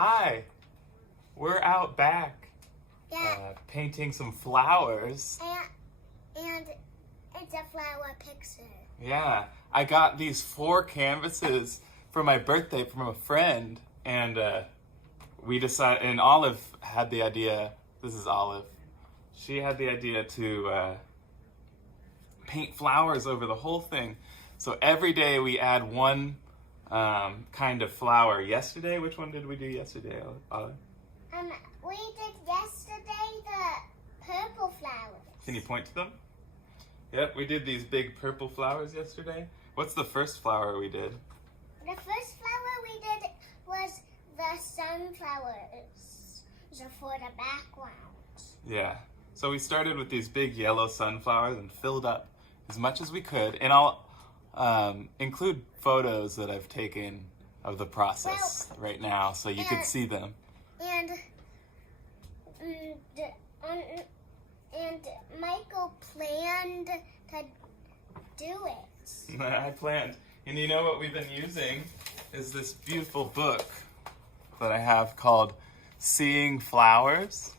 Hi, we're out back Yeah, painting some flowers. and it's a flower picture. Yeah, I got these 4 canvases for my birthday from a friend, and we decided, and Olive had the idea, this is Olive, she had the idea to paint flowers over the whole thing. So every day we add one kind of flower. Yesterday, which one did we do yesterday, Olive? We did yesterday the purple flowers. Can you point to them? Yep, we did these big purple flowers yesterday. What's the first flower we did? The first flower we did was the sunflowers, so for the background. Yeah. So we started with these big yellow sunflowers and filled up as much as we could. And I'll include photos that I've taken of the process right now so you could see them. And Michael planned to do it. I planned. And you know what we've been using is this beautiful book that I have called Seeing Flowers.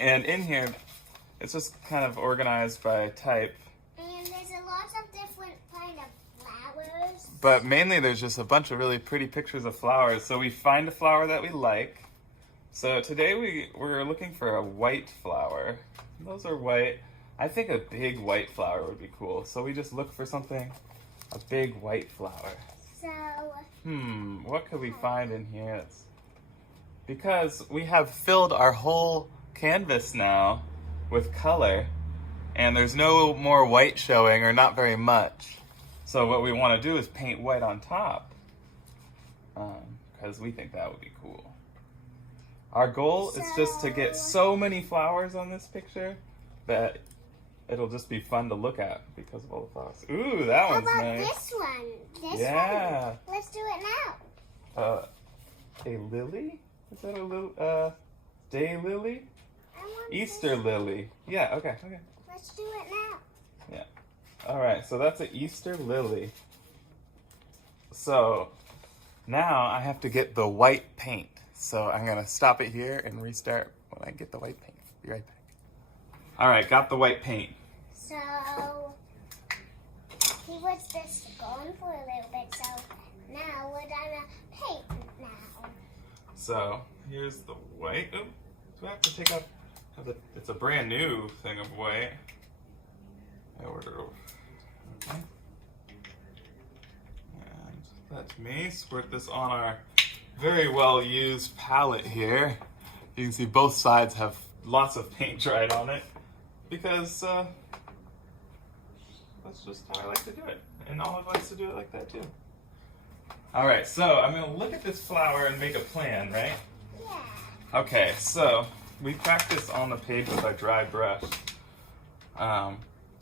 And in here, it's just kind of organized by type. And there's a lot of different kind of flowers. But mainly there's just a bunch of really pretty pictures of flowers. So we find a flower that we like. So today we're looking for a white flower. Those are white. I think a big white flower would be cool. So we just look for something, a big white flower. So, What could we find in here? Because we have filled our whole canvas now with color, and there's no more white showing, or not very much. So what we want to do is paint white on top, because we think that would be cool. Our goal is just to get so many flowers on this picture that it'll just be fun to look at because of all the flowers. Ooh, that how one's about nice. this one? This Yeah. one. Let's do it now. A lily? Is that a little day lily? I want Easter this. lily. Yeah, okay. Let's do it now. Yeah. Alright, so that's an Easter lily. So now I have to get the white paint. So I'm gonna stop it here and restart when I get the white paint. Be right back. Alright, got the white paint. So, he was just gone for a little bit, so now we're gonna paint now. So here's the white. Oh, do I have to take off? It's a brand new thing of white. Okay. And let me squirt this on our very well used palette here. You can see both sides have lots of paint dried on it because that's just how I like to do it. And Olive likes to do it like that too. Alright, so I'm going to look at this flower and make a plan, right? Yeah. Okay, so we practice on the page with our dry brush.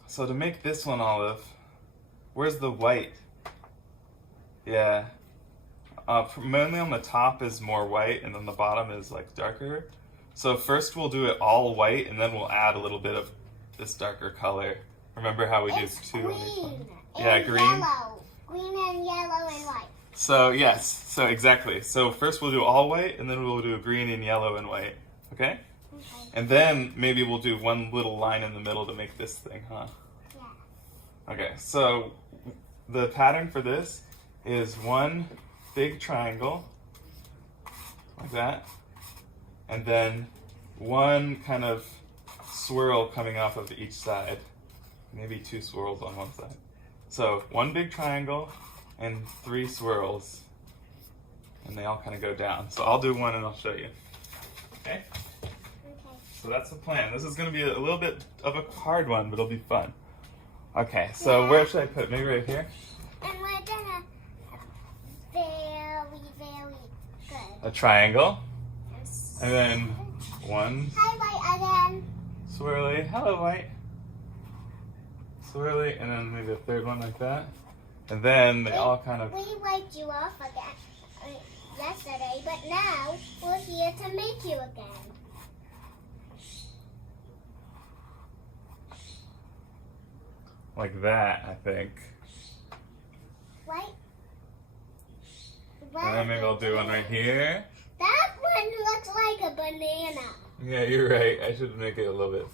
So to make this one, Olive, where's the white? Yeah. Mainly on the top is more white, and then the bottom is like darker. So first we'll do it all white, and then we'll add a little bit of this darker color. Remember how we It's do 2 on each one? green. Yeah, and green. Yellow. Green and yellow and white. So yes, so exactly. So first we'll do all white, and then we'll do green and yellow and white. Okay? Okay. And then maybe we'll do one little line in the middle to make this thing, huh? Yeah. Okay, so the pattern for this is one big triangle, like that, and then one kind of swirl coming off of each side. Maybe 2 swirls on one side. So one big triangle and 3 swirls, and they all kind of go down. So I'll do one and I'll show you. Okay? Okay. So that's the plan. This is going to be a little bit of a hard one, but it'll be fun. Okay, so where should I put? Maybe right here? And we're gonna very, very good. A triangle. And And then one highlight again. swirly. Hello, white. Swirly, and then maybe a third one like that. And then they all kind of... We wiped you off again yesterday, but now we're here to make you again. like that, I think. White. And then maybe I'll do one right here. That looks like a banana. Yeah, you're right. I should make it a little bit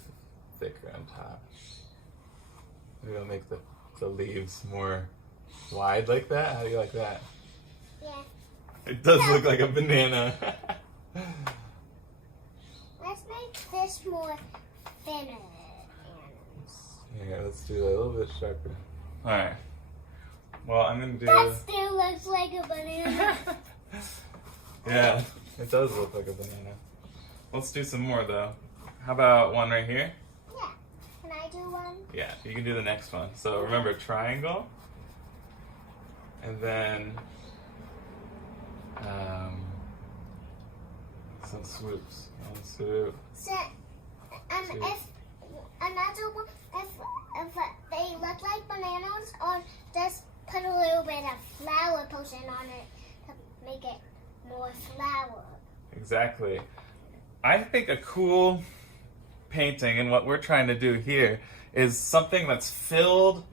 thicker on top. Maybe I'll make the leaves more wide like that. How do you like that? Yeah. It does look like a banana. Let's make this more thinner. Yeah, let's do it a little bit sharper. Alright. Well, I'm going to do... That still looks like a banana. Yeah, it does look like a banana. Let's do some more, though. How about one right here? Yeah. Can I do one? Yeah, you can do the next one. So remember, triangle. And then... some swoops. One swoop. So, if another one, if they look like bananas, or just put a little bit of flower potion on it to make it more flower. Exactly. I think a cool painting, and what we're trying to do here, is something that's filled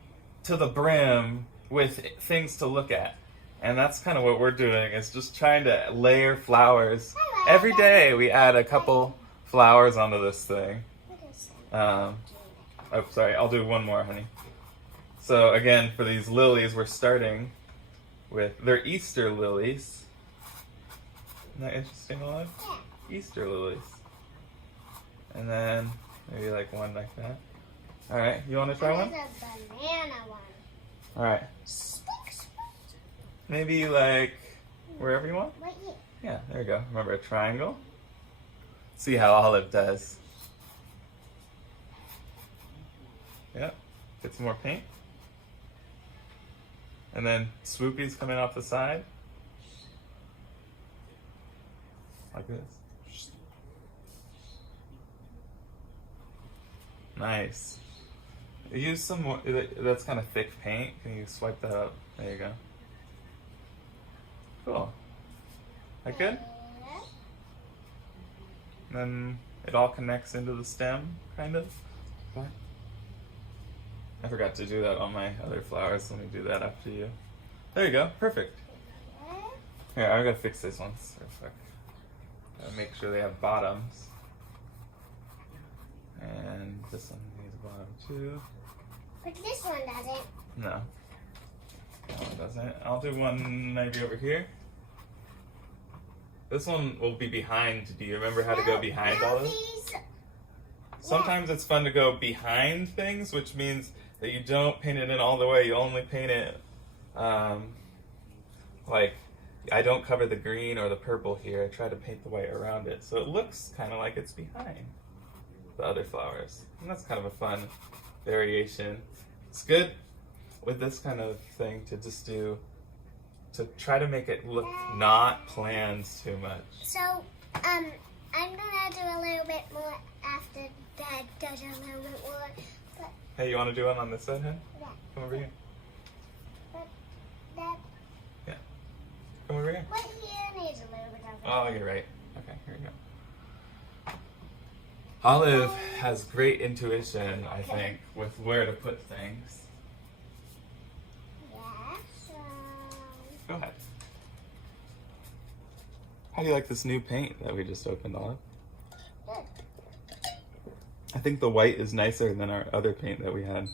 to the brim with things to look at. And that's kind of what we're doing, is just trying to layer flowers. Every day we add a couple flowers onto this thing. Oh, sorry, I'll do one more, honey. So again, for these lilies, we're starting with, they're Easter lilies. Isn't that interesting, Olive? Yeah. Easter lilies. And then maybe like one like that. All right, you want to try one? There's a banana one. All right, maybe like wherever you want. Right here. Yeah, there you go. Remember a triangle. See how Olive does. Yep. Get some more paint. And then swoopies coming off the side. Like this. Nice. Use some more, that's kind of thick paint. Can you swipe that up? There you go. Cool. That good? And then it all connects into the stem, kind of. Okay. I forgot to do that on my other flowers. Let me do that after you. There you go. Perfect. Here, I gotta fix these ones real quick. Gotta make sure they have bottoms. And this one needs a bottom too. But this one doesn't. No. That one doesn't. I'll do one maybe over here. This one will be behind. Do you remember how to go behind all this? Sometimes it's fun to go behind things, which means that you don't paint it in all the way. You only paint it, like, I don't cover the green or the purple here. I try to paint the white around it. So it looks kind of like it's behind the other flowers. And that's kind of a fun variation. It's good with this kind of thing to just do, to try to make it look not planned too much. So, I'm gonna do a little bit more after Dad does a little bit more. But Hey, you want to do one on this side, hun? yeah. Come over here. But Dad, Come over here. right here needs a little bit of. Oh, you're right. Okay, here we go. Olive has great intuition, I think, with where to put things. Yeah. So. Go ahead. How do you like this new paint that we just opened, Olive? Good. I think the white is nicer than our other paint that we had.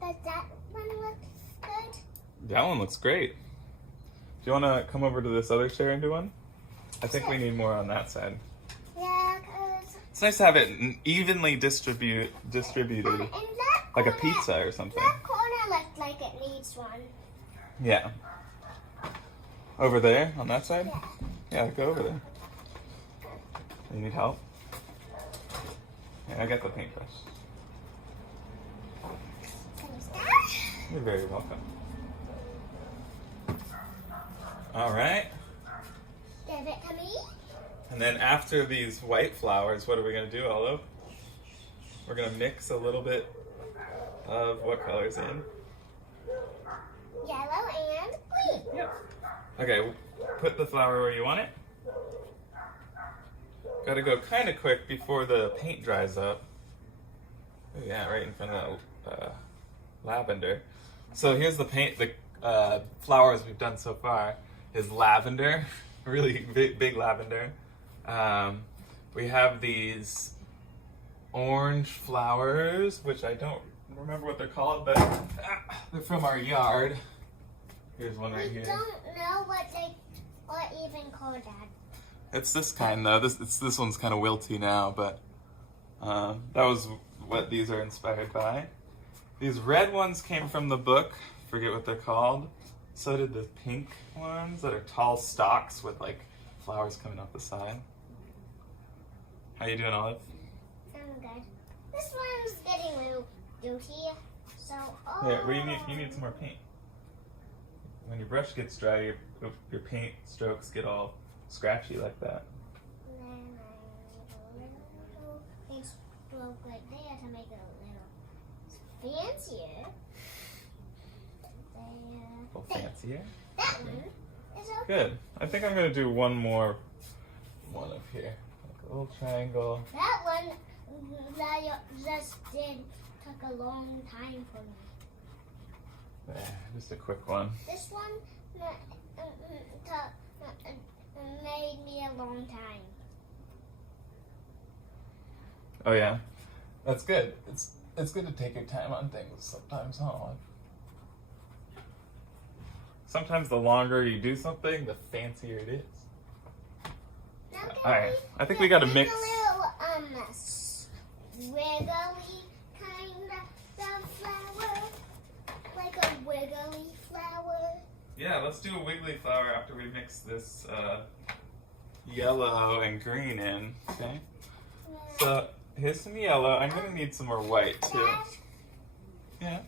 Does that one look good? That one looks great. Do you want to come over to this other chair and do one? I think we need more on that side. Yeah, cause. It's nice to have it evenly distributed, In that like a corner, pizza or something. That corner looks like it needs one. Yeah. Over there, on that side? Yeah. Yeah, go over there. You need help? Yeah, I got the paintbrush. Can you start? You're very welcome. All right. Give it to me. And then after these white flowers, what are we going to do, Olive? We're going to mix a little bit of what color's in? Yellow and green. Yep. Okay, put the flower where you want it. Got to go kind of quick before the paint dries up. Oh, yeah, right in front of that lavender. So here's the paint, the flowers we've done so far is lavender, really big lavender. We have these orange flowers, which I don't remember what they're called, but they're from our yard. Here's one right here. I don't know what they are even called, Dad. It's this kind though. This one's kind of wilty now, but that was what these are inspired by. These red ones came from the book. Forget what they're called. So did the pink ones that are tall stalks with like flowers coming off the side. How you doing, Olive? I'm good. This one's getting a little dirty, so Yeah, well, you need some more paint. When your brush gets dry, your paint strokes get all scratchy like that. Then I need a little big stroke right there to make it a little fancier. A little fancier. That one is okay. Good. I think I'm gonna do one more one up here. Like a little triangle. That one that you just did took a long time for me. There, just a quick one. This one made me a long time. Oh yeah, that's good. It's good to take your time on things sometimes, huh? Olive? Sometimes the longer you do something, the fancier it is. Now All right, I think we got to mix. A little wiggly kind of flower, like a wiggly flower. Yeah, let's do a wiggly flower after we mix this yellow and green in. Okay. So here's some yellow. I'm gonna need some more white too. Dad, Yeah.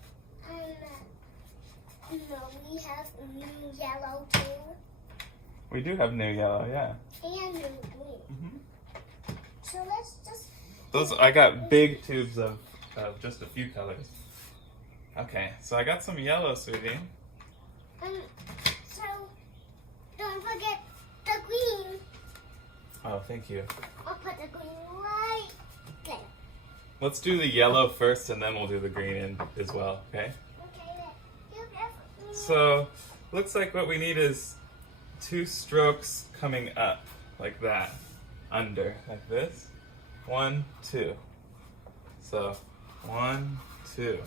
no, we have new yellow too, We do have new yellow. Yeah. and new green. hmm So let's just. Those I got big tubes of just a few colors. Okay, so I got some yellow, sweetie. So don't forget the green. Oh, thank you. I'll put the green right there. Let's do the yellow first, and then we'll do the green in as well. Okay. Okay, then. You get So looks like what we need is 2 strokes coming up like that, under like this. 1, 2. So 1, 2. You give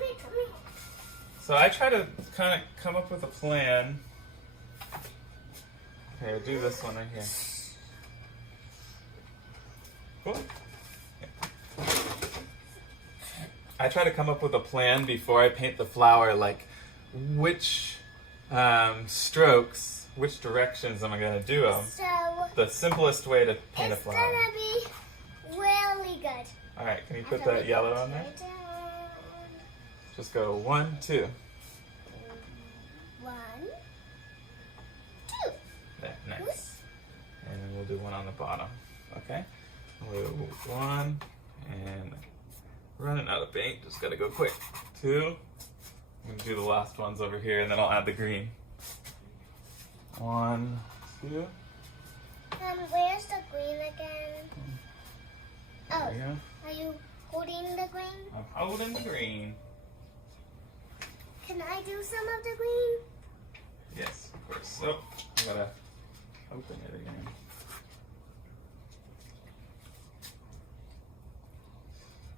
it to me. So I try to kind of come up with a plan. Okay, I'll do this one right here. Cool. I try to come up with a plan before I paint the flower, like which strokes, which directions am I going to do them. So The simplest way to paint a it's flower. gonna be really good. All right, can you put that yellow on there? Just go 1, 2. 1, 2. There, nice. And then we'll do one on the bottom. Okay? We'll do 1 and running out of paint. Just gotta go quick. 2. I'm gonna do the last ones over here, and then I'll add the green. 1, 2. Where's the green again? Oh, There we go. are you holding the green? I'm holding the green. Can I do some of the green? Yes, of course. So I gotta open it again.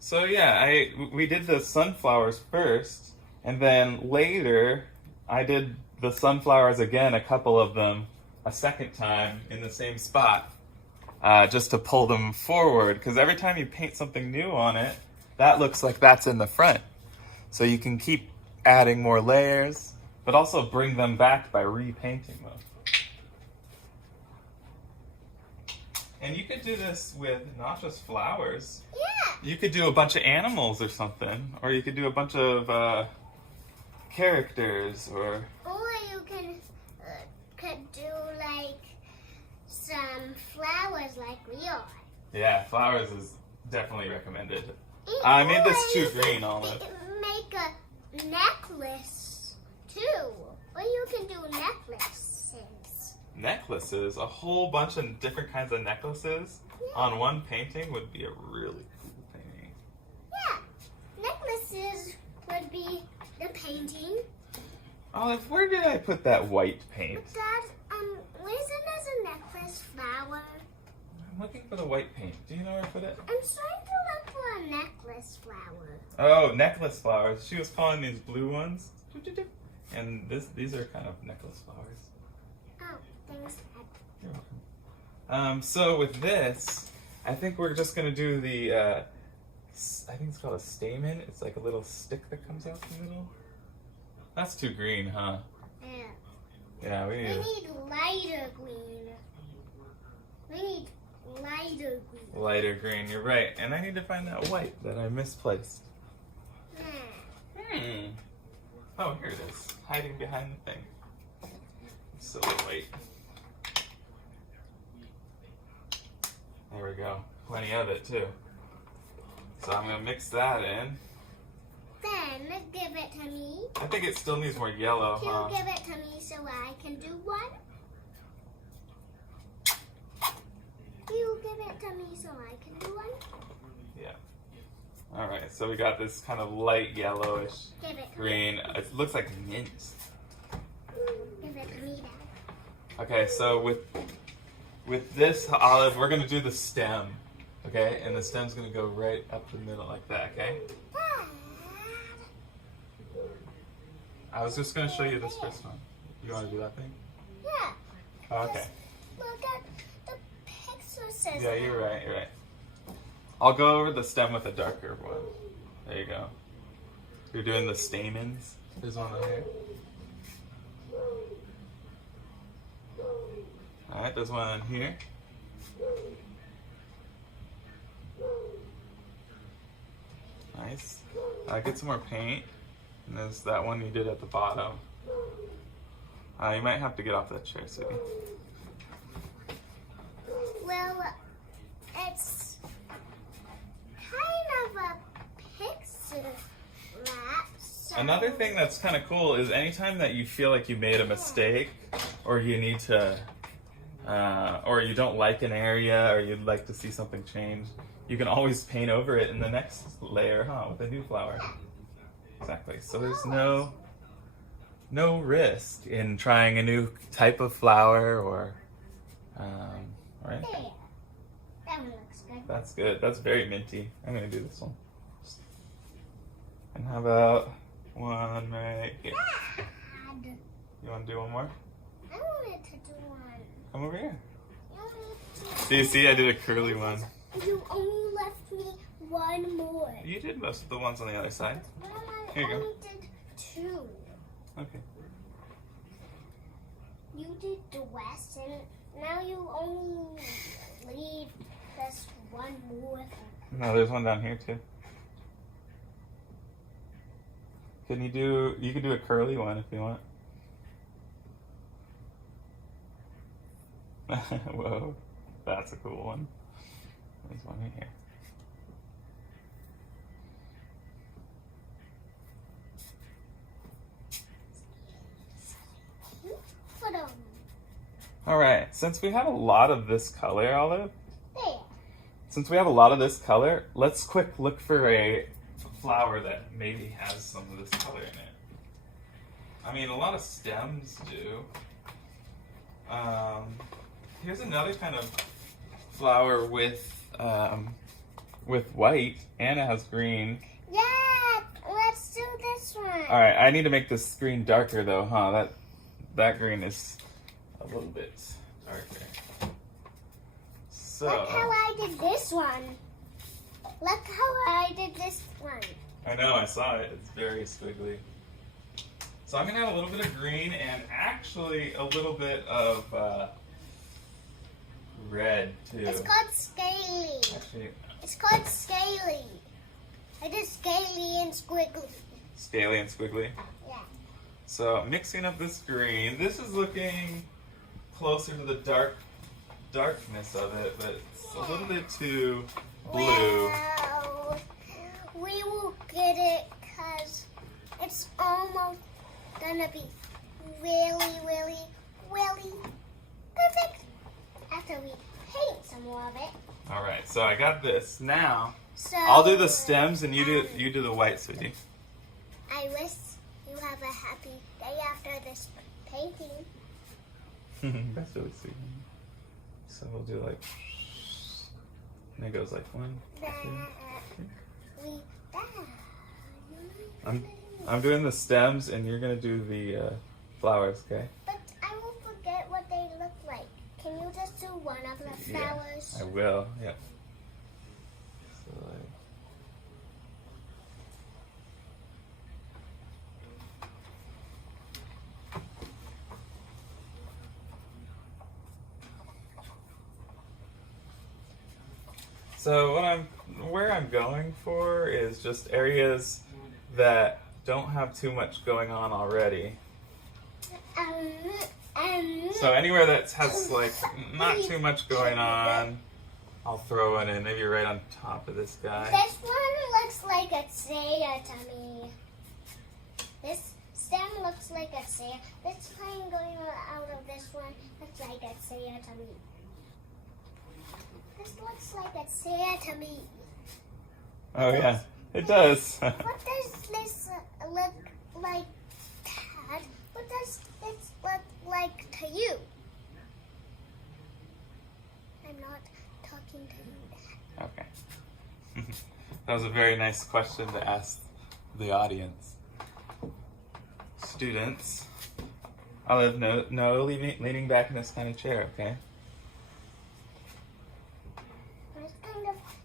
So yeah, we did the sunflowers first, and then later I did the sunflowers again, a couple of them, a second time in the same spot, just to pull them forward. Because every time you paint something new on it, that looks like that's in the front. So you can keep adding more layers, but also bring them back by repainting them. And you could do this with not just flowers. Yeah. You could do a bunch of animals or something, or you could do a bunch of characters, or you could do like some flowers like we are. yeah, flowers is definitely recommended. I made this too green, Olive. Make a necklace too, or you can do necklaces. Necklaces, a whole bunch of different kinds of necklaces on one painting would be a really cool painting. Yeah, necklaces would be the painting. Olive, where did I put that white paint? But Dad, isn't this a necklace flower? I'm looking for the white paint. Do you know where I put it? I'm trying to look for a necklace flower. Oh, necklace flowers. She was calling these blue ones. And these are kind of necklace flowers. Oh, thanks. You're welcome. So with this, I think we're just gonna do the, I think it's called a stamen. It's like a little stick that comes out the middle. That's too green, huh? Yeah. Yeah, we We need need lighter green. We need lighter green. lighter green. You're right. And I need to find that white that I misplaced. Oh, here it is. Hiding behind the thing. Silly white. There we go. Plenty of it, too. So I'm going to mix that in. Then give it to me. I think it still needs more yellow, Can huh? you give it to me so I can do one? You give it to me so I can do one? Yeah. Alright, so we got this kind of light yellowish Give it to me. green. It looks like mint. Give it to me then. Okay, so with this olive, we're going to do the stem. Okay? And the stem's going to go right up the middle like that, okay? Dad. I was just going to show you this first one. You want to do that thing? Yeah. Oh, okay. Look at the picture says Yeah, you're right, you're right. I'll go over the stem with a darker one. There you go. You're doing the stamens. There's one on here. Alright, there's one on here. Nice. Get some more paint. And there's that one you did at the bottom. You might have to get off that chair, Susie. Well, it's kind of a picture wrap. So Another thing that's kind of cool is anytime that you feel like you made a mistake, or you need to, or you don't like an area, or you'd like to see something change, you can always paint over it in the next layer, huh, with a new flower. Exactly. So there's no risk in trying a new type of flower, or, right? There. That one looks good. That's good. That's very minty. I'm gonna do this one. And how about one right here? Dad, You want to do one more? I wanted to do one. Come over here. You only Do you see? I did a curly one. You only left me one more. You did most of the ones on the other side. But I Here you go. only did two. Okay. You did the west, and now you only leave this one more. No, there's one down here too. Can you do? You could do a curly one if you want. Whoa, that's a cool one. There's one right here. All right, since we have a lot of this color, Olive, There. since we have a lot of this color, let's quick look for a flower that maybe has some of this color in it. I mean, a lot of stems do. Here's another kind of flower with white, and it has green. Yeah, let's do this one. All right, I need to make this green darker though, huh? That green is a little bit darker. So Look how I did this one. Look how I did this one. I know, I saw it. It's very squiggly. So I'm gonna add a little bit of green and actually a little bit of red too. It's called scaly. Actually, It's called scaly. I did scaly and squiggly. scaly and squiggly. Yeah. So mixing up this green. This is looking closer to the darkness of it, but it's a little bit too blue. Well, we will get it because it's almost gonna be really, really, really perfect after we paint some more of it. All right, so I got this. Now So I'll do the stems and you do the white, sweetie. I wish you have a happy day after this painting. That's really sweet. So we'll do like, and it goes like 1, 2, 3. I'm doing the stems, and you're gonna do the flowers, okay? But I will forget what they look like. Can you just do one of the flowers? Yeah, I will. Yep. So, So where I'm going for is just areas that don't have too much going on already. So anywhere that has like not too much going on, I'll throw one in, maybe right on top of this guy. This one looks like a sailor to me. This stem looks like a sailor. This plane going out of this one looks like a sailor to me. This looks like a sailor to me. Oh yeah, it does. What does this look like, Dad? What does this look like to you? I'm not talking to you, Dad. Okay. That was a very nice question to ask the audience. Students, Olive, no leaning back in this kind of chair, okay?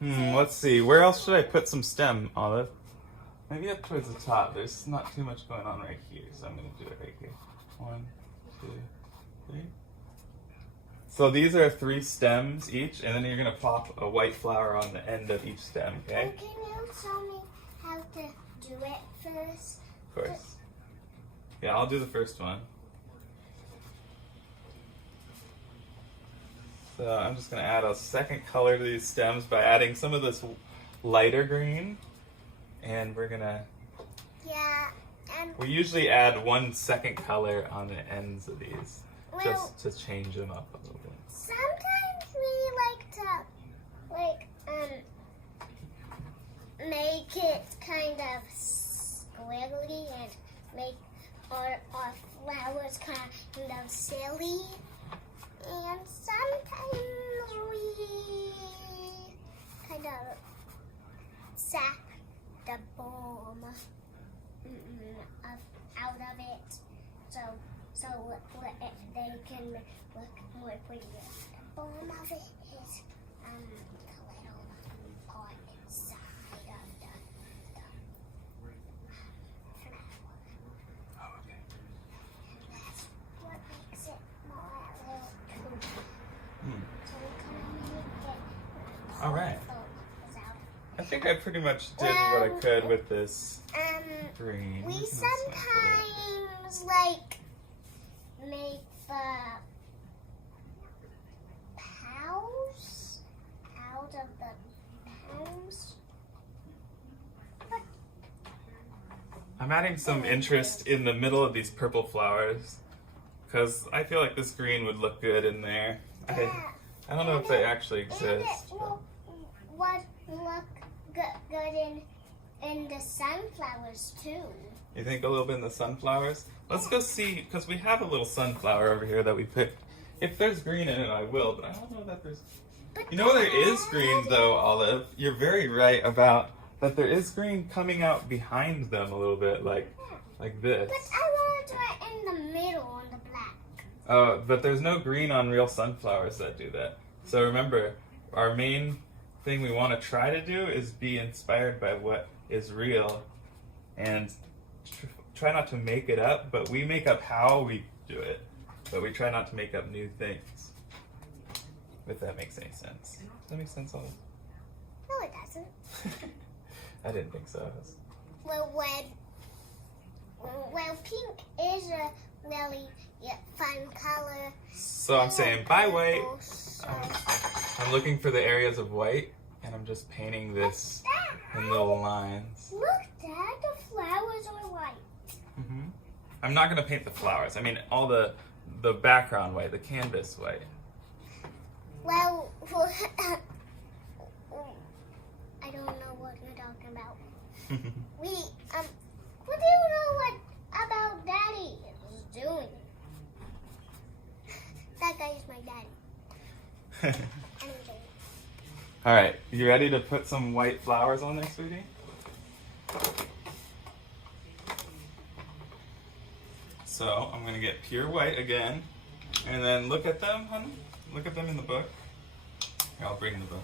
Let's see. Where else should I put some stem, Olive? Maybe up towards the top. There's not too much going on right here, so I'm going to do it right here. 1, 2, 3. So these are 3 stems each, and then you're going to pop a white flower on the end of each stem, okay? And can you show me how to do it first? Of course. Yeah, I'll do the first one. So I'm just going to add a second color to these stems by adding some of this lighter green. And we're going to... Yeah, and... We usually add 1 second color on the ends of these, Well, just to change them up a little bit. sometimes we like to, make it kind of squiggly and make our flowers kind of silly. And sometimes we kind of sap the bomb out of it, so they can look more prettier. The bomb of it is the little part inside of the flower. Oh, okay. That's what makes it more little cool. Hmm. So we kind of make it. All right. Out. I think I pretty much did what I could with this green. We That's sometimes like make the petals out of the petals. I'm adding some interest in the middle of these purple flowers because I feel like this green would look good in there. I don't know if they actually exist. And it will look good in the sunflowers too. You think a little bit in the sunflowers? Let's go see, because we have a little sunflower over here that we picked. If there's green in it, I will, but I don't know that there's... You know there is green though, Olive. You're very right about that there is green coming out behind them a little bit, like this. But I want to do it in the middle on the black. Oh, but there's no green on real sunflowers that do that. So remember, our main thing we want to try to do is be inspired by what is real and try not to make it up, but we make up how we do it, but we try not to make up new things. If that makes any sense. Does that make sense, Olive? No, it doesn't. I didn't think so. Well, pink is a really fun color. So I'm saying bye white. So I'm looking for the areas of white, and I'm just painting this in little lines. look, Dad, the flowers are white. Mm-hmm. I'm not going to paint the flowers. I mean, all the background white, the canvas white. Well, I don't know what you're talking about. What do you know Anything. All right, you ready to put some white flowers on there, sweetie? So I'm gonna get pure white again, and then look at them, honey. Look at them in the book. Here, I'll bring the book.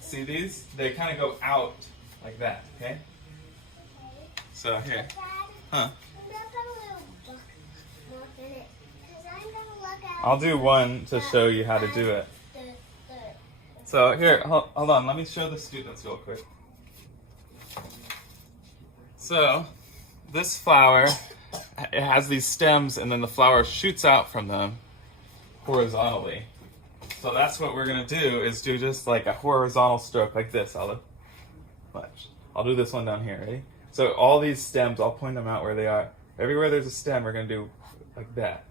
See these? They kind of go out like that, okay? So here, Dad, huh? I'm gonna put a little book in it. Because I'm gonna look at I'll do one to show you how to do it. So here, hold on. Let me show the students real quick. So this flower, it has these stems, and then the flower shoots out from them horizontally. So that's what we're gonna do, is do just like a horizontal stroke like this, Olive. Watch. I'll do this one down here, ready? So all these stems, I'll point them out where they are. Everywhere there's a stem, we're gonna do like that.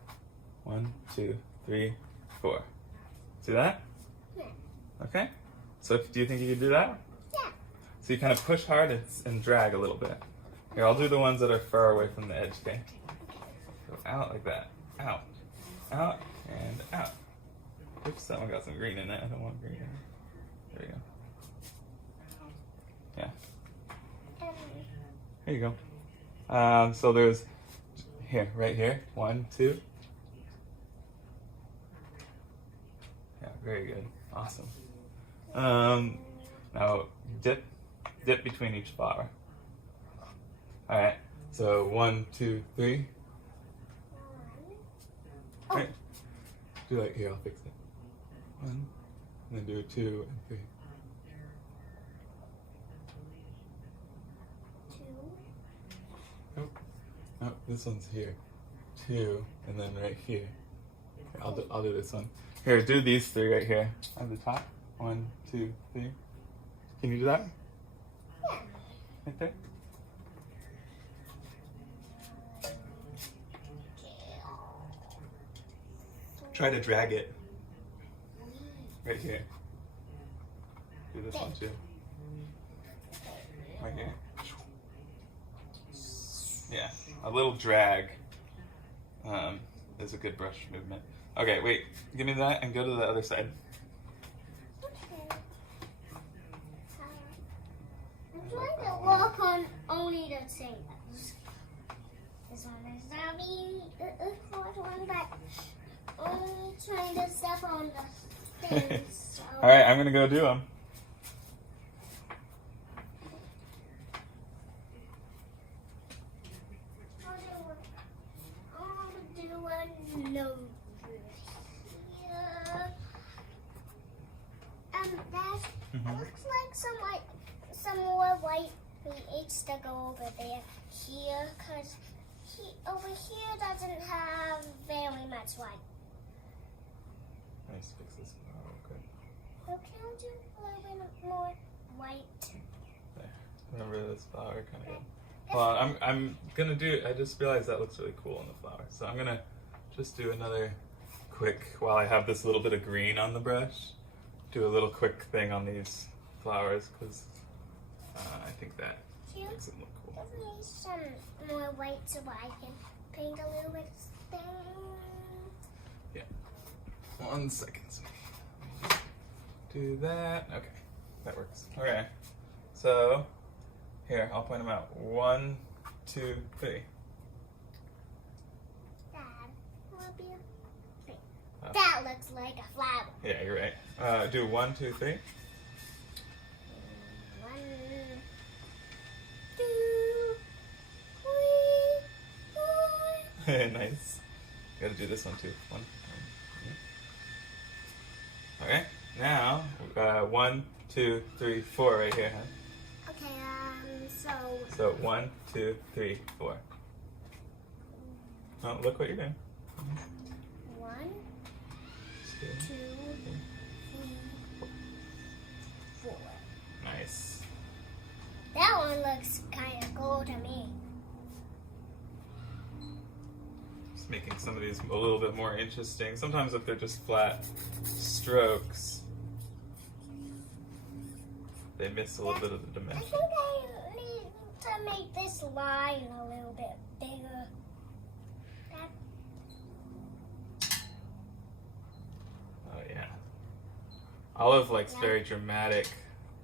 1, 2, 3, 4. See that? Yeah. Okay. So do you think you could do that? Yeah. So you kind of push hard and drag a little bit. Here, I'll do the ones that are far away from the edge, okay? Go out like that. Out. Out and out. Oops, that one got some green in it. I don't want green in it. There you go. Yeah. There you go. So there's here, right here. 1, 2. Yeah, very good. Awesome. Now dip between each flower. All right. So 1, 2, 3. Right. Do like here. I'll fix it. 1, and then do 2 and 3. 2. Oh, this one's here. 2, and then right here. I'll do this one. Here, do these 3 right here at the top. 1, 2, 3. Can you do that? Yeah. Right there. Try to drag it. Right here. Do this one too. Right here. Yeah, a little drag is a good brush movement. Okay, wait. Give me that and go to the other side. Okay. I'm trying to walk on only the things. This one is not being the fourth one, but only trying to step on the things. So. All right, I'm gonna go do them. I'll do one nose here. That looks like some more white needs to go over there here, because over here doesn't have very much white. Nice, fix this. Oh, good. So can I do a little bit more white? There. Remember this flower kind of good. Well, I'm gonna do. I just realized that looks really cool on the flower, so I'm gonna just do another quick. While I have this little bit of green on the brush, do a little quick thing on these flowers because I think that makes them look cool. Give me some more white so I can paint a little bit of thing. Yeah. 1 second. Do that. Okay, that works. Okay. So here, I'll point them out. 1, 2, 3. Dad, will it be a thing? That looks like a flower. Yeah, you're right. Do 1, 2, 3. 1, 2, 3, 4. Nice. You gotta do this one too. 1. Okay. Now, 1, 2, 3, 4 right here, huh? Okay, So 1, 2, 3, 4. Oh, look what you're doing. 1, 2. 2, 3, 4. Nice. That one looks kind of cool to me. Just making some of these a little bit more interesting. Sometimes if they're just flat strokes, they miss a little bit of the I dimension. think I need to make this line a little bit bigger. yeah. Olive likes very dramatic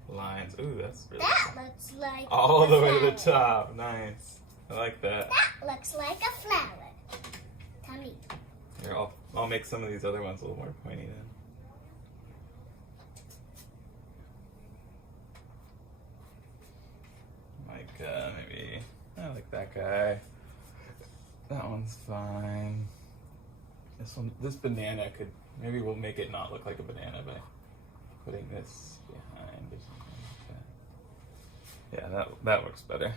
lines. Ooh, that's really That cool. looks like All a the way to the flower. top. Nice. I like that. That looks like a flower. Tell me. Here, I'll make some of these other ones a little more pointy then. Like maybe I like that guy. That one's fine. This banana could, maybe we'll make it not look like a banana by putting this behind or something like that. Yeah, that works better.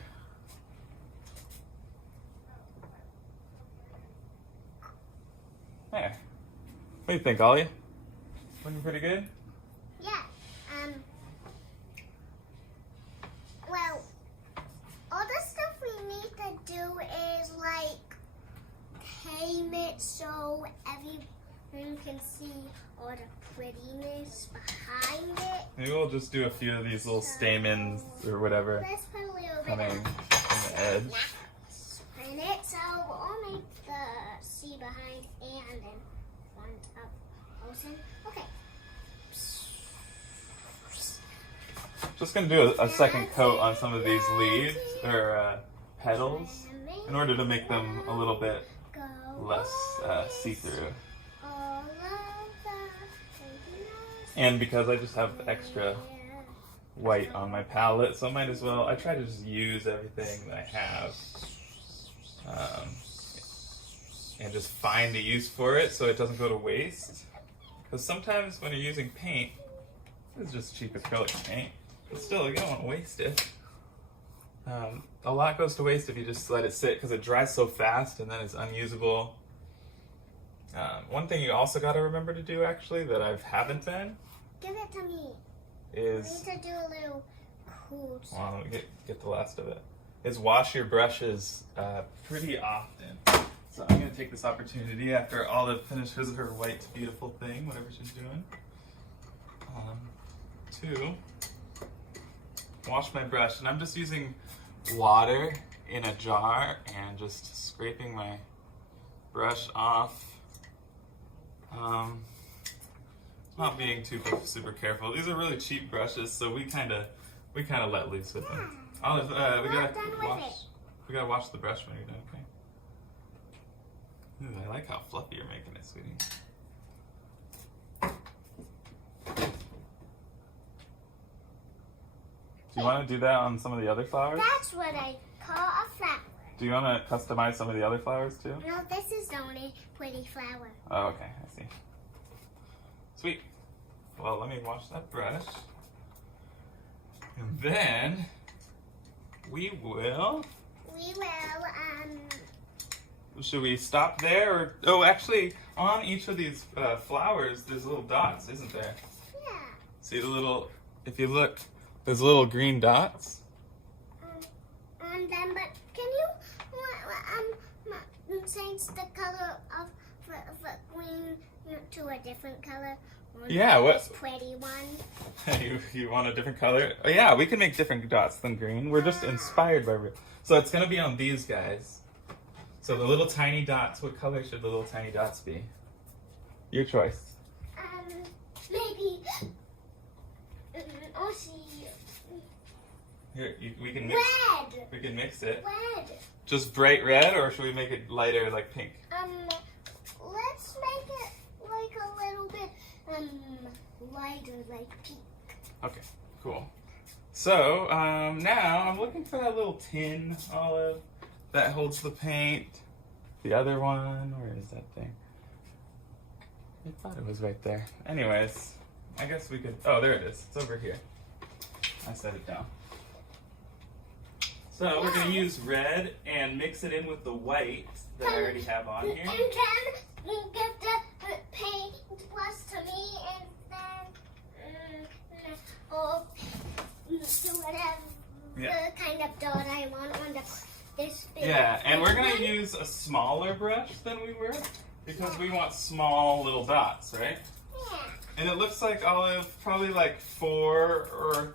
There. What do you think, Ollie? Looking pretty good? Yeah. Well, all the stuff we need to do is like tame it so everyone can see all the prettiness behind it. Maybe we'll just do a few of these little stamens or whatever Let's put a little bit coming from the edge. in it, so we'll make the sea behind and then front up ocean. Okay. Just gonna do a second coat on some of these leaves or petals in order to make them a little bit less see-through. And because I just have extra white on my palette, so I might as well, I try to just use everything that I have and just find a use for it so it doesn't go to waste. Because sometimes when you're using paint, it's just cheap acrylic paint, but still you don't want to waste it. A lot goes to waste if you just let it sit because it dries so fast and then it's unusable. One thing you also got to remember to do actually that I haven't been Give it to me. is, I need to do a little cool. well, let me get the last of it, is wash your brushes pretty often. So I'm going to take this opportunity after Olive finishes her white beautiful thing, whatever she's doing, to wash my brush. And I'm just using water in a jar and just scraping my brush off. Not being too super careful. These are really cheap brushes, so we kind of let loose with them. Olive, we gotta wash the brush when you're done. Okay. Ooh, I like how fluffy you're making it, sweetie. Do you want to do that on some of the other flowers? That's what I call a flower. Do you want to customize some of the other flowers too? No, this is the only pretty flower. Oh, okay, I see. Sweet. Well, let me wash that brush. And then we will... Should we stop there? Or, oh, actually, on each of these flowers, there's little dots, isn't there? Yeah. See the little, if you look, there's little green dots. And then, but can you change the color of the green to a different color? Yeah, what? This pretty one. you want a different color? Oh, yeah, we can make different dots than green. We're just inspired by real. So it's gonna be on these guys. So the little tiny dots, what color should the little tiny dots be? Your choice. Maybe. Oh, see. Here, we can mix. Red. We can mix it. Red. Just bright red, or should we make it lighter, like pink? Let's make it like a little bit lighter, like pink. Okay, cool. So now I'm looking for that little tin, Olive, that holds the paint. The other one, where is that thing? I thought it was right there. Anyways, I guess we could. Oh, there it is. It's over here. I set it down. So we're gonna use red and mix it in with the white that I already have on here. And can you give the paint brush to me and then do whatever kind of dot I want on this big. Yeah, and we're gonna use a smaller brush than we were because we want small little dots, right? Yeah. And it looks like Olive probably like 3 or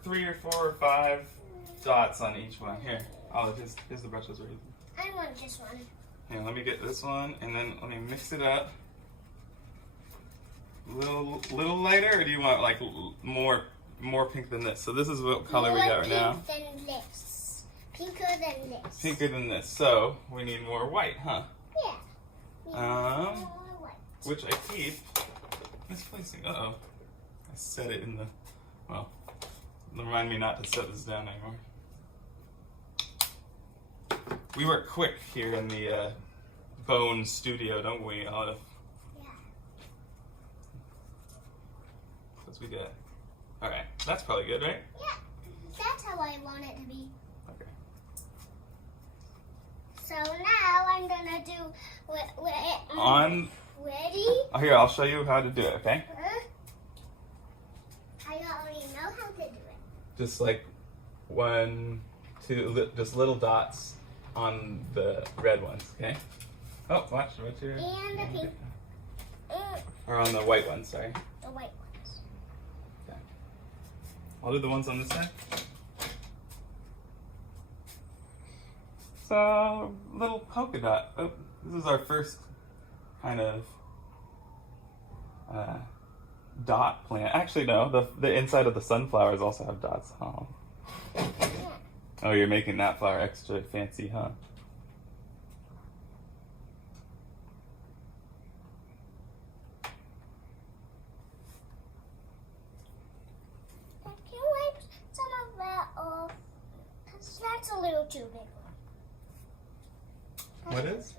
4 or 5 dots on each one. Here, Olive, here's the brushes right here. I want this one. Here, let me get this one, and then let me mix it up. little lighter, or do you want like more pink than this? So this is what color we got right now. More pink than this. Pinker than this. Pinker than this. So we need more white, huh? Yeah. We need more white. Which I keep misplacing. Uh-oh. I set it in the, well, remind me not to set this down anymore. We work quick here in the Bone studio, don't we, Olive? Yeah. What's we got? Alright, that's probably good, right? Yeah. That's how I want it to be. Okay. So now I'm gonna do On. Ready? Oh, here, I'll show you how to do it, okay? I already know how to do it. Just like 1, 2, just little dots on the red ones, okay? Oh, watch your... And the pink. Or on the white ones, sorry. The white ones. Okay. I'll do the ones on this side. So, little polka dot. Oh, this is our first kind of dot plant. Actually, no, the inside of the sunflowers also have dots. Oh. Oh, you're making that flower extra fancy, huh? Can you wipe some of that off? Because that's a little too big one. What is?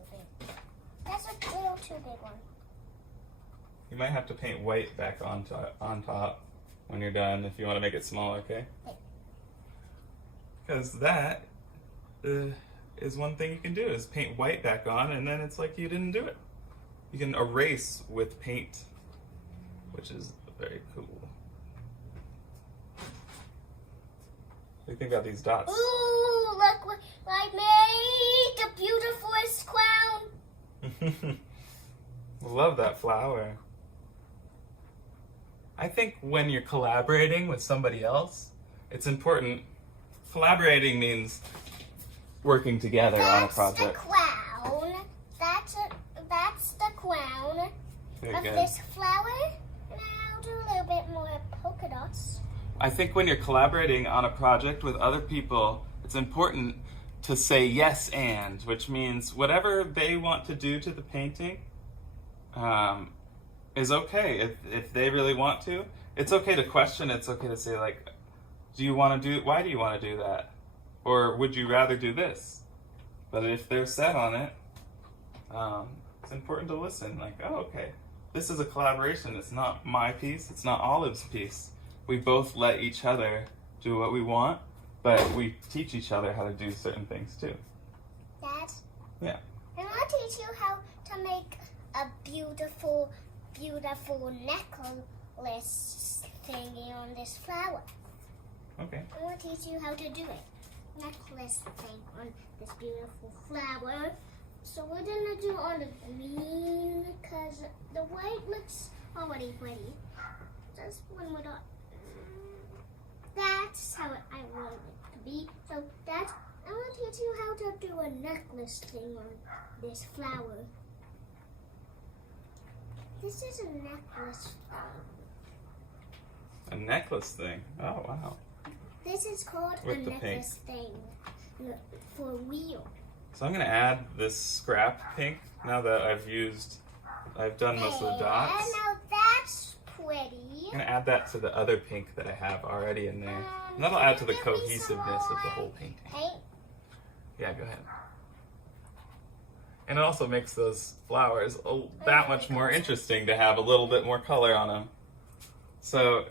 That's a little too big one. You might have to paint white back on top when you're done if you want to make it smaller, okay? Because that is one thing you can do, is paint white back on, and then it's like you didn't do it. You can erase with paint, which is very cool. What do you think about these dots? Ooh, look what I made! The beautifulest crown! Love that flower. I think when you're collaborating with somebody else, it's important. Collaborating means working together on a project. That's the crown. That's the crown Very of good. this flower. Now do a little bit more polka dots. I think when you're collaborating on a project with other people, it's important to say yes and, which means whatever they want to do to the painting is okay. If they really want to, it's okay to question. It's okay to say, like, why do you want to do that? Or would you rather do this? But if they're set on it, it's important to listen. Like, oh, okay, this is a collaboration. It's not my piece. It's not Olive's piece. We both let each other do what we want, but we teach each other how to do certain things too. Dad? Yeah. I want to teach you how to make a beautiful, beautiful necklace thingy on this flower. Okay. I want to teach you how to do it. Necklace thing on this beautiful flower. So we're gonna do on the green because the white looks already pretty. Just one more dot. That's how I want it to be. So I want to teach you how to do a necklace thing on this flower. This is a necklace thing. A necklace thing. Oh, wow. This is called With a the necklace thing for real. So I'm going to add this scrap pink now that I've done most of the dots. And now that's pretty. I'm going to add that to the other pink that I have already in there. And that'll add to the cohesiveness of the whole painting. Paint. Yeah, go ahead. And it also makes those flowers that much more interesting to have a little bit more color on them. So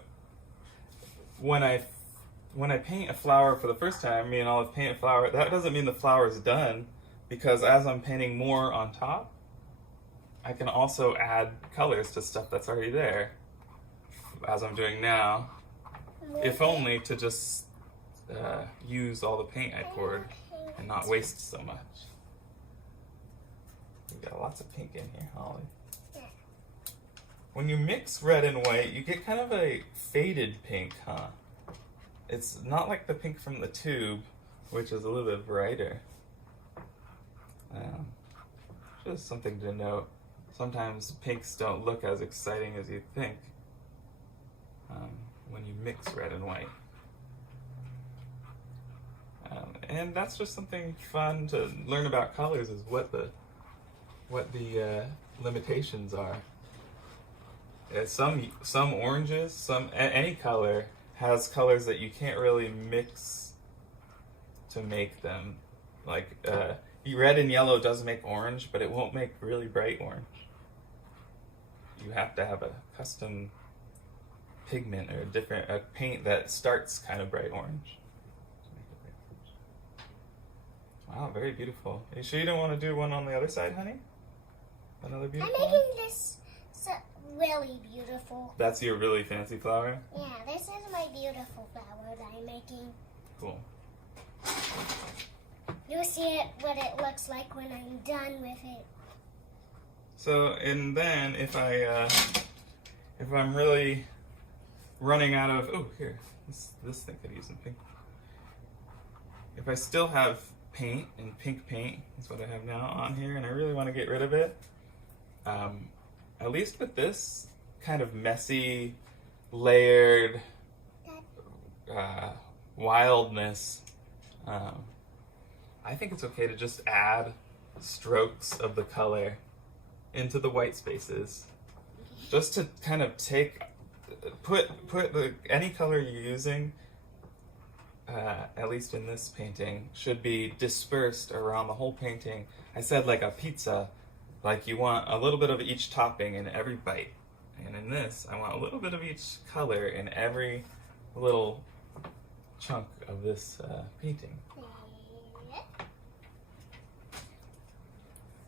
when I paint a flower for the first time, me and Olive paint a flower, that doesn't mean the flower is done, because as I'm painting more on top, I can also add colors to stuff that's already there, as I'm doing now, if only to just use all the paint I poured and not waste so much. We got lots of pink in here, Holly. When you mix red and white, you get kind of a faded pink, huh? It's not like the pink from the tube, which is a little bit brighter. Just something to note. sometimes pinks don't look as exciting as you think when you mix red and white. And that's just something fun to learn about colors, is what the limitations are. Some oranges, any color has colors that you can't really mix to make them. Like red and yellow does make orange, but it won't make really bright orange. You have to have a custom pigment or a paint that starts kind of bright orange. Wow, very beautiful. Are you sure you don't want to do one on the other side, honey? Another beautiful I'm making this really beautiful. That's your really fancy flower? Yeah, this is my beautiful flower that I'm making. Cool. You'll see what it looks like when I'm done with it. So, and then if I'm really running out of, oh, here, this thing could use some pink. If I still have paint, and pink paint is what I have now on here, and I really want to get rid of it, at least with this kind of messy, layered wildness, I think it's okay to just add strokes of the color into the white spaces, just to kind of put any color you're using, at least in this painting, should be dispersed around the whole painting. I said like a pizza, like you want a little bit of each topping in every bite. And in this, I want a little bit of each color in every little chunk of this painting.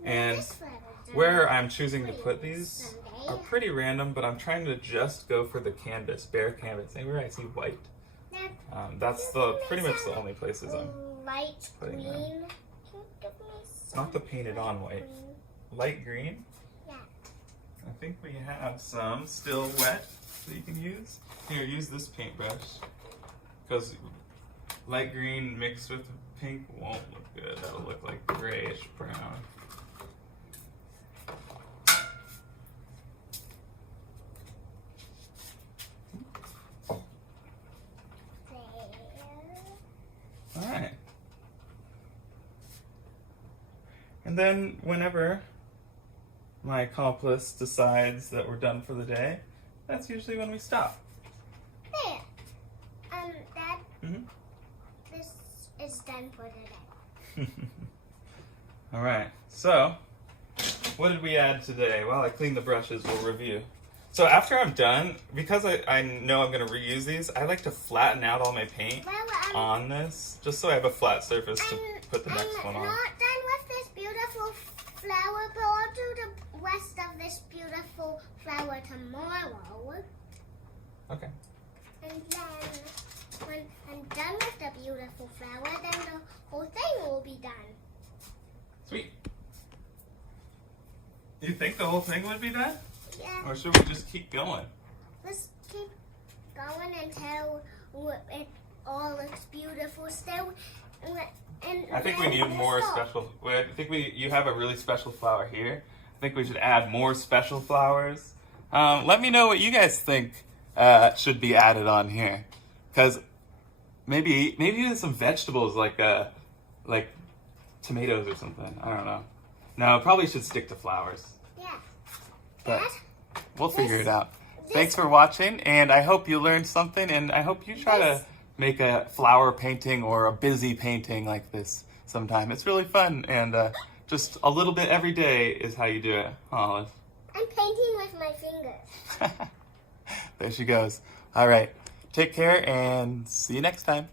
And where I'm choosing to put these are pretty random, but I'm trying to just go for the canvas, bare canvas. Anywhere I see white. That's pretty much the only places I'm light putting green. them. Not the painted on white. Light green? Yeah. I think we have some still wet that you can use. Here, use this paintbrush. Because light green mixed with pink won't look good. That'll look like grayish brown. Alright. And then whenever my accomplice decides that we're done for the day, that's usually when we stop. There. Dad, Mm-hmm. this is done for today. Alright, so what did we add today? While I clean the brushes, we'll review. So after I'm done, because I know I'm going to reuse these, I like to flatten out all my paint on this, just so I have a flat surface to put the next one on. I'm not done with this beautiful flower, but I'll do the rest of this beautiful flower tomorrow. Okay. And then when I'm done with the beautiful flower, then the whole thing will be done. Sweet. You think the whole thing would be done? Yeah. Or should we just keep going? Let's keep going until it all looks beautiful still. And I think we need more special. I think you have a really special flower here. I think we should add more special flowers. Let me know what you guys think should be added on here, because maybe even some vegetables like tomatoes or something. I don't know. No, probably should stick to flowers. Yeah. But Dad, we'll figure it out. Thanks for watching, and I hope you learned something, and I hope you try to make a flower painting or a busy painting like this sometime. It's really fun, and just a little bit every day is how you do it. Olive. I'm painting with my fingers. There she goes. All right. Take care, and see you next time.